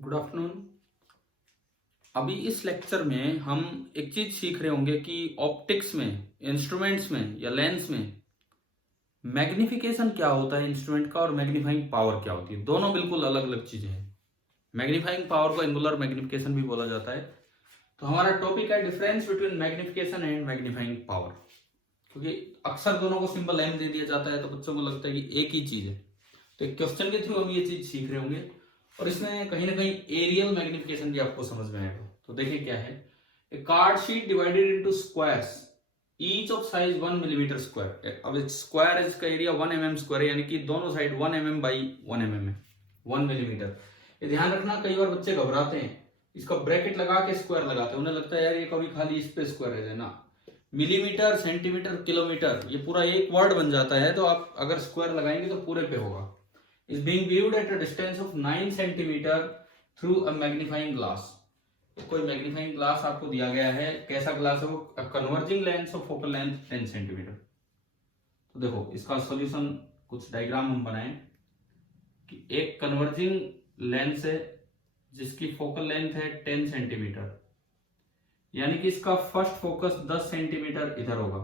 Good afternoon. अभी इस lecture में हम एक चीज सीख रहे होंगे कि ऑप्टिक्स में, इंस्ट्रूमेंट्स में या लेंस में मैग्निफिकेशन क्या होता है इंस्ट्रूमेंट का और मैग्नीफाइंग पावर क्या होती है। दोनों बिल्कुल अलग अलग चीजें हैं। मैग्नीफाइंग पावर को एंगुलर मैग्निफिकेशन भी बोला जाता है। तो हमारा टॉपिक है difference between magnification and magnifying power. क्योंकि अक्सर दोनों को सिंपल एम दे दिया जाता है तो बच्चों को लगता है कि एक ही चीज है। तो एक क्वेश्चन के थ्रू हम ये चीज सीख रहे होंगे और इसमें कहीं ना कहीं एरियल मैग्निफिकेशन भी आपको समझ में आएगा। तो देखिए क्या है, A card sheet divided into squares each of size 1 millimetre square. अब स्क्वायर है जिसका एरिया 1 mm स्क्वायर है, यानी कि दोनों साइड 1 mm बाई 1 mm है, 1 मिलीमीटर। ये ध्यान रखना, कई बार बच्चे घबराते हैं, इसका ब्रैकेट लगा के स्क्वायर लगाते हैं, उन्हें लगता है यार ये कभी खाली इस पे स्क्वायर रह जाए ना। मिलीमीटर, सेंटीमीटर, किलोमीटर ये पूरा एक वर्ड बन जाता है, तो आप अगर स्क्वायर लगाएंगे तो पूरे पे होगा। Is being viewed at a distance of 9 centimetre through a magnifying glass. कोई मैग्नीफाइंग ग्लास आपको दिया गया है, कैसा ग्लास है वो, converging lens of focal length 10 centimetre. तो देखो इसका सॉल्यूशन, कुछ डायग्राम हम बनाएं कि एक कन्वर्जिंग लेंस है जिसकी फोकल लेंथ है 10 सेंटीमीटर, यानी कि इसका फर्स्ट फोकस 10 सेंटीमीटर इधर होगा,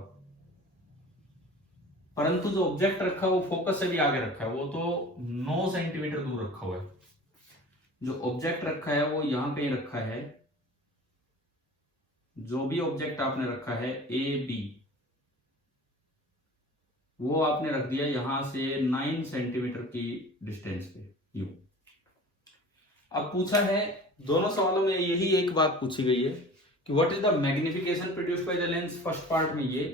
परंतु जो ऑब्जेक्ट रखा है वो फोकस से भी आगे रखा है, वो तो 9 सेंटीमीटर दूर रखा हुआ है। जो ऑब्जेक्ट रखा है वो यहां कहीं रखा है, जो भी ऑब्जेक्ट आपने रखा है ए बी, वो आपने रख दिया यहां से 9 सेंटीमीटर की डिस्टेंस पे यू। अब पूछा है, दोनों सवालों में यही एक बात पूछी गई है कि what is the magnification produced by the lens, first part में ये,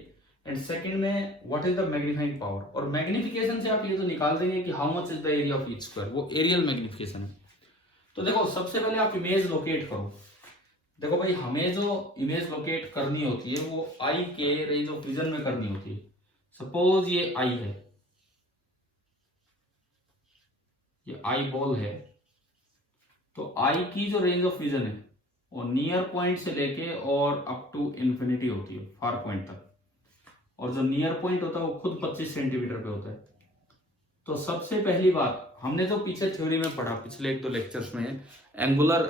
एंड सेकंड में what is the magnifying power. और मैग्निफिकेशन से आप ये तो निकाल देंगे कि how much is the area of each square, वो एरियल मैग्निफिकेशन है। तो देखो सबसे पहले आप इमेज लोकेट करो। देखो भाई, हमें जो इमेज लोकेट करनी होती है वो आई के रेंज ऑफ विजन में करनी होती है। सपोज ये आई है, ये आई बॉल है, तो आई की जो रेंज ऑफ विजन है वो नियर पॉइंट से लेके और अप टू इंफिनिटी होती है, फार पॉइंट तक। और जो नियर पॉइंट होता है वो खुद 25 सेंटीमीटर पे होता है। तो सबसे पहली बात, हमने जो पीछे थ्योरी में पढ़ा पिछले एक दो लेक्चर्स में, एंगुलर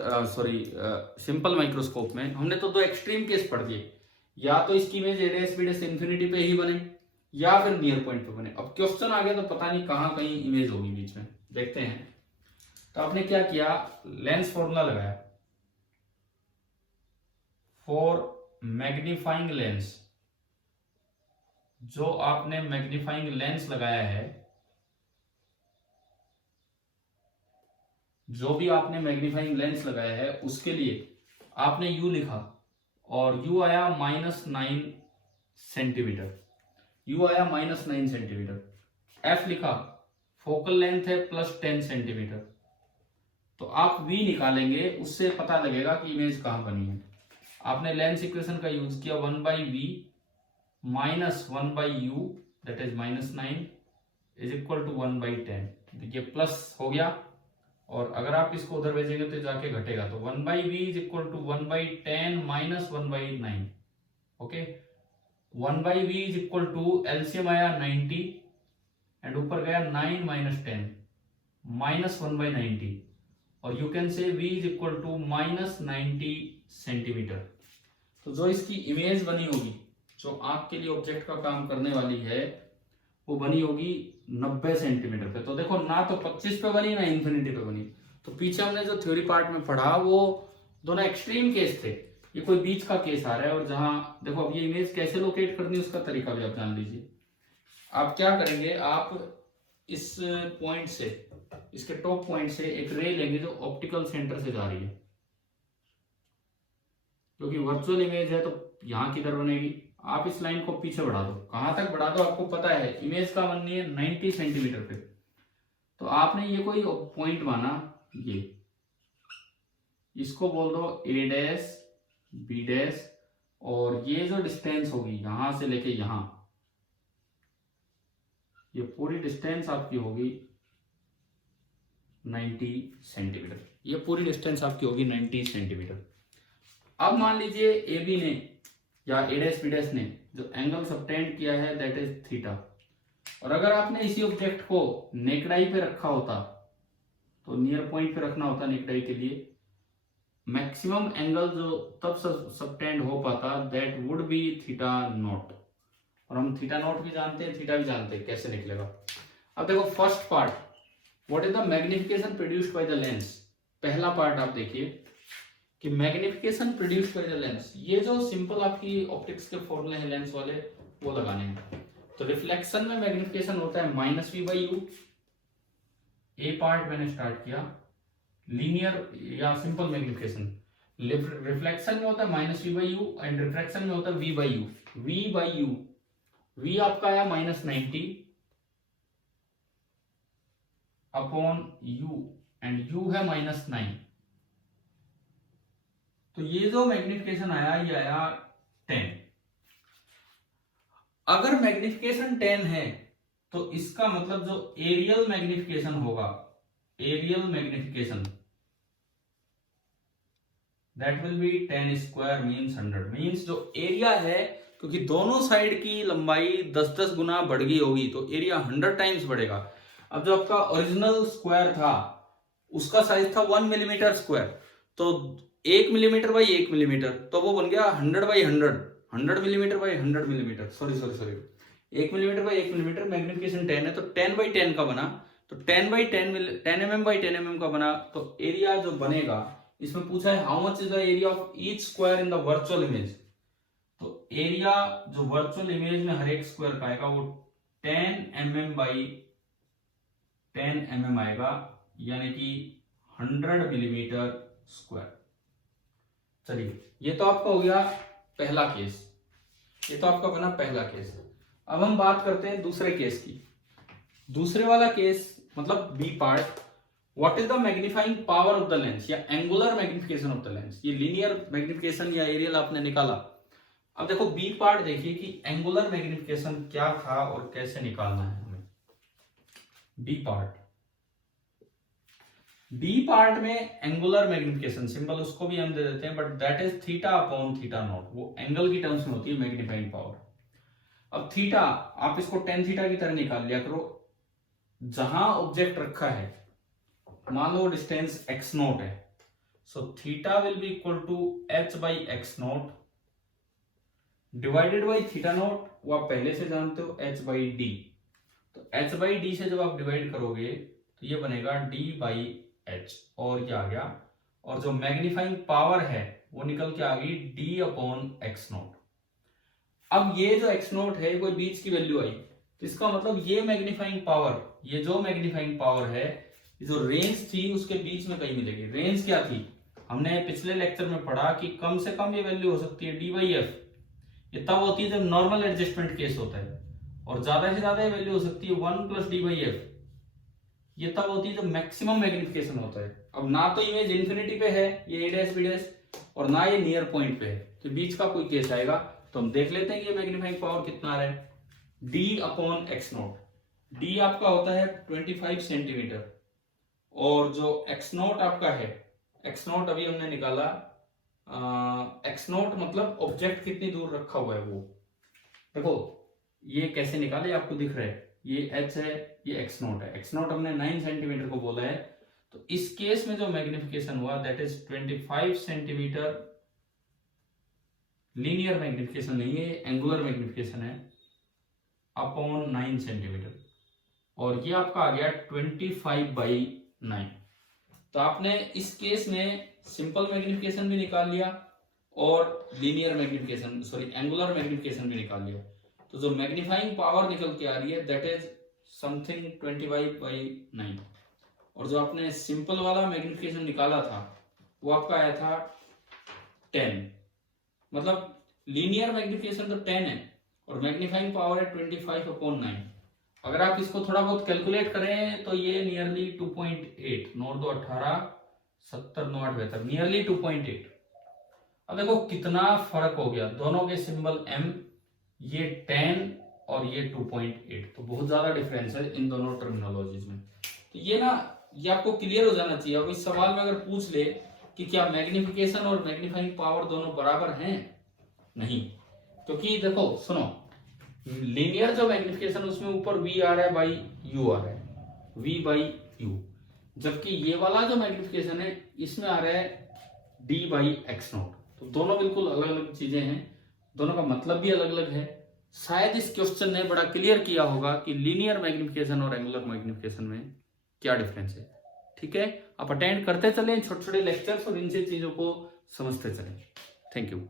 सिंपल माइक्रोस्कोप में, हमने तो दो एक्सट्रीम केस पढ़ दिए, या तो इसकी इमेज एडेस बीडेस इंफिनिटी पे ही बने या फिर नियर पॉइंट पे बने। अब क्वेश्चन आ गया तो पता नहीं कहां कहीं इमेज होगी बीच में, देखते हैं। तो आपने क्या किया, लेंस फॉर्मूला लगाया फॉर मैग्नीफाइंग लेंस। जो आपने मैग्नीफाइंग लेंस लगाया है, जो भी आपने मैग्नीफाइंग लेंस लगाया है उसके लिए आपने u लिखा और u आया -9 सेंटीमीटर, u आया -9 सेंटीमीटर। f लिखा, फोकल लेंथ है +10 सेंटीमीटर। तो आप v निकालेंगे, उससे पता लगेगा कि इमेज कहां बनी है। आपने लेंस इक्वेशन का यूज किया, 1/v minus 1/u that is -9 is equal to 1/10। देखिए प्लस हो गया, और अगर आप इसको उधर भेजेंगे तो जाके घटेगा, तो 1/v is equal to 1/10 minus 1/9। Okay, 1/v is equal to LCM आया 90 एंड ऊपर गया 9 माइनस 10 माइनस 1/90, और you can say v is equal to -90 centimetre. तो जो इसकी इमेज बनी होगी, जो आंख के लिए ऑब्जेक्ट का काम करने वाली है, वो बनी होगी 90 सेंटीमीटर पे। तो देखो ना तो 25 पे बनी ना इंफिनिटी पे बनी। तो पीछे हमने जो थ्योरी पार्ट में पढ़ा वो दोनों एक्सट्रीम केस थे, ये कोई बीच का केस आ रहा है। और जहां देखो, अब ये इमेज कैसे लोकेट करनी है उसका तरीका भी आप जान लीजिए। आप क्या करेंगे, आप इस पॉइंट से, इसके टॉप पॉइंट से एक रे लेंगे जो ऑप्टिकल सेंटर से जा रही है, क्योंकि वर्चुअल इमेज है तो यहां किधर बनेगी। आप इस लाइन को पीछे बढ़ा दो, कहां तक बढ़ा दो आपको पता है, इमेज का बननी है 90 सेंटीमीटर पे। तो आपने ये कोई पॉइंट माना, ये इसको बोल दो a डैश b डैश, और ये जो डिस्टेंस होगी यहां से लेके यहां, ये पूरी डिस्टेंस आपकी होगी 90 सेंटीमीटर। ये पूरी डिस्टेंस आपकी होगी 90 सेंटीमीटर। अब मान लीजिए ए बी ने या ए डैश बी डैश ने जो एंगल सबटेंड किया है दैट इज थीटा, और अगर आपने इसी ऑब्जेक्ट को नेकेड आई पे रखा होता तो नियर पॉइंट पे रखना होता नेकटाई के लिए। मैक्सिमम एंगल जो तब सबटेंड हो पाता that would be theta naught, और हम थीटा नॉट भी जानते हैं, थीटा भी जानते हैं, कैसे निकलेगा। अब देखो first part, what is the magnification produced by the lens. पहला पार्ट आप देखिए कि magnification produced by the lens, ये जो सिंपल आपकी ऑप्टिक्स के फॉर्मूले हैं लेंस वाले वो लगाने हैं। तो रिफ्लेक्शन में मैग्निफिकेशन होता है -v/u, ए पार्ट मैंने स्टार्ट किया, लीनियर या सिंपल मैग्निफिकेशन। रिफ्लेक्शन में होता है -v/u एंड रिफ्रैक्शन में होता है v/u। v/u, v आपका आया -90 अपॉन u एंड u है -9। तो ये जो मैग्निफिकेशन आया ये आया 10। अगर मैग्निफिकेशन 10 है तो इसका मतलब जो एरियल मैग्निफिकेशन होगा, areal magnification that will be 10 square means 100, means जो एरिया है, क्योंकि दोनों साइड की लंबाई 10-10 गुना बढ़ गई होगी तो एरिया 100 टाइम्स बढ़ेगा। अब जो आपका ओरिजिनल स्क्वायर था उसका साइज था 1 मिलीमीटर स्क्वायर, तो 1 मिलीमीटर बाई 1 मिलीमीटर, तो वो बन गया 100 by 100, 100 millimetre by 100 millimetre, sorry 1 millimetre by 1 millimetre. Magnification 10 है तो 10 बाई 10 का बना, तो 10 बाई 10 mm बाई 10 mm का बना। तो एरिया जो बनेगा, इसमें पूछा है how much is the area of each square in the virtual image, तो एरिया जो वर्चुअल इमेज में हर एक स्क्वायर का आएगा वो 10 mm बाई 10 mm आएगा, यानी कि 100 मिलीमीटर स्क्वायर। चलिए ये तो आपका हो गया पहला केस, ये तो आपका बना पहला केस। अब हम बात करते हैं दूसरे केस की। दूसरे वाला केस मतलब B part, what is the magnifying power of the lens या angular magnification of the lens. ये लीनियर मैग्निफिकेशन या एरियल आपने निकाला। अब देखो बी पार्ट देखिए कि एंगुलर मैग्निफिकेशन क्या था और कैसे निकालना है हमें। बी पार्ट, बी पार्ट में एंगुलर मैग्निफिकेशन सिंपल उसको भी हम दे देते हैं, but that is theta upon theta naught, वो एंगल की टर्म्स में होती है मैग्नीफाइंग पावर। अब थीटा आप इसको tan थीटा की तरह निकाल लिया करो। जहां ऑब्जेक्ट रखा है, मान लो डिस्टेंस x0 है, so theta will be equal to h by x0 divided by theta naught, वो आप पहले से जानते हो h बाई डी। तो h बाई डी से जब आप डिवाइड करोगे तो ये बनेगा d बाई h, और क्या आ गया, और जो मैग्नीफाइंग पावर है वो निकल के आ गई d अपॉन x0। अब ये जो x0 है कोई बीच की वैल्यू आई, तो इसका मतलब ये मैग्नीफाइंग पावर, ये जो मैग्नीफाइंग पावर है, ये जो रेंज थी उसके बीच में कहीं मिलेगी। रेंज क्या थी, हमने पिछले लेक्चर में पढ़ा कि कम से कम ये वैल्यू हो सकती है d बाई एफ, ये तब होती है जब नॉर्मल एडजस्टमेंट केस होता है, और ज्यादा से ज्यादा ये वैल्यू हो सकती है 1 प्लस डी बाई एफ, ये तब होती है जब मैक्सिमम मैग्निफिकेशन होता है। अब ना तो इमेज इन्फिनिटी पे है ये a डैश b डैश, और ना ये नियर पॉइंट पे है, तो बीच का कोई केस आएगा। तो हम देख लेते हैं कि ये मैग्नीफाइंग पावर कितना आ रहा है, d अपॉन x0। d आपका होता है 25 सेंटीमीटर, और जो x0 आपका है, x0 अभी हमने निकाला, x0 मतलब ऑब्जेक्ट कितनी दूर रखा हुआ है वो। देखो ये कैसे निकाले आपको दिख रहा है, ये h है, ये x0 है, x0 हमने 9 सेंटीमीटर को बोला है। तो इस केस में जो मैग्निफिकेशन हुआ that is 25 centimetre, linear magnification नहीं है, एंगुलर मैग्निफिकेशन है, अपॉन 9 सेंटीमीटर, और ये आपका आ गया 25 बाई 9। तो आपने इस केस में सिंपल मैग्निफिकेशन भी निकाल लिया और linear magnification, sorry angular magnification भी निकाल लिया। तो जो मैग्नीफाइंग पावर निकल के आ रही है दैट इज समथिंग 25 बाई 9, और जो आपने सिंपल वाला मैग्निफिकेशन निकाला था वो आपका आया था 10। मतलब लीनियर मैग्निफिकेशन तो 10 है और मैग्नीफाइंग पावर है 25 अपॉन 9। अगर आप इसको थोड़ा बहुत कैलकुलेट करें तो ये नियरली 2.8, 9 2 18 70 9 8 72, नियरली 2.8। अब देखो कितना फर्क हो गया, दोनों के सिंबल m, ये 10 और ये 2.8, तो बहुत ज्यादा डिफरेंस है इन दोनों टर्मिनोलॉजीज में। तो ये ना, ये आपको क्लियर हो जाना चाहिए। अब इस सवाल में अगर पूछ ले कि क्या मैग्निफिकेशन और मैग्नीफाइंग पावर दोनों बराबर हैं, नहीं, क्योंकि देखो सुनो, लीनियर जो मैग्निफिकेशन उसमें ऊपर v आ रहा है बाई u आ रहा है, v बाई u, जबकि ये वाला जो मैग्निफिकेशन है इसमें आ रहा है d/x0। तो दोनों बिल्कुल अलग अलग चीजें हैं, दोनों का मतलब भी अलग अलग है। शायद इस क्वेश्चन ने बड़ा क्लियर किया होगा कि लीनियर मैग्निफिकेशन और एंगुलर मैग्निफिकेशन में क्या डिफरेंस है। ठीक है, आप अटेंड करते चलें छोटे छोटे लेक्चर्स और इनसे चीजों को समझते चलें। Thank you.